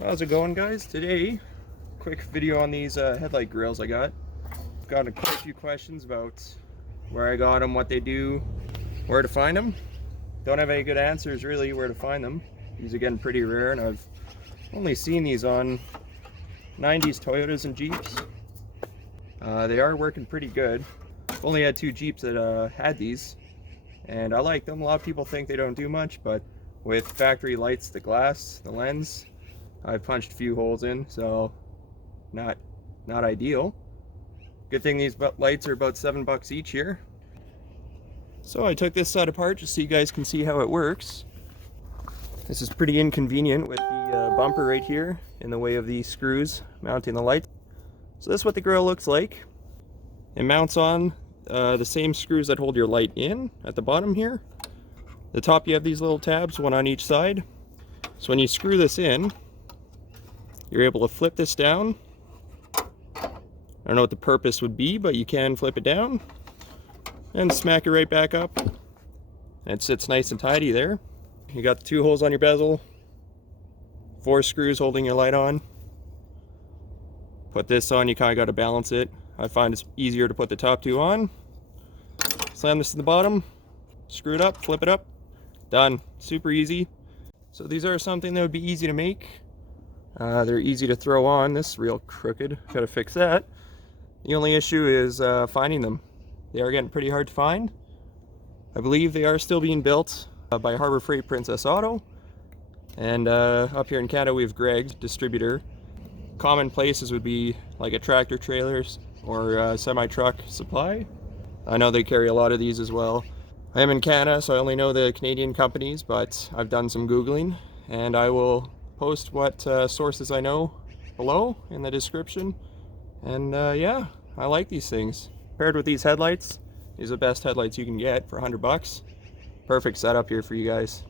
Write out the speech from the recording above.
How's it going, guys? Today, quick video on these headlight grills I got. Got quite a few questions about where I got them, what they do, where to find them. Don't have any good answers really where to find them. These are getting pretty rare, and I've only seen these on 90s Toyotas and Jeeps. They are working pretty good. I've only had two Jeeps that had these, and I like them. A lot of people think they don't do much, but with factory lights, the glass, the lens, I've punched a few holes in, so not ideal. Good thing these lights are about $7 each here. So I took this side apart just so you guys can see how it works. This is pretty inconvenient with the bumper right here in the way of these screws mounting the light. So this is what the grill looks like. It mounts on the same screws that hold your light in at the bottom here. The top you have these little tabs, one on each side. So when you screw this in, you're able to flip this down. I don't know what the purpose would be, but you can flip it down and smack it right back up. And it sits nice and tidy there. You got the two holes on your bezel, 4 screws holding your light on. Put this on, you kind of got to balance it. I find it's easier to put the top 2 on. Slam this to the bottom, screw it up, flip it up, done. Super easy. So these are something that would be easy to make. They're easy to throw on. This is real crooked, gotta fix that. The only issue is finding them. They are getting pretty hard to find. I believe they are still being built by Harbour Freight Princess Auto. And up here in Canada we have Greg, Distributor. Common places would be like a tractor trailers or semi-truck supply. I know they carry a lot of these as well. I am in Canada, so I only know the Canadian companies, but I've done some Googling, and I will post what sources I know below in the description. And yeah, I like these things. Paired with these headlights, these are the best headlights you can get for $100. Perfect setup here for you guys.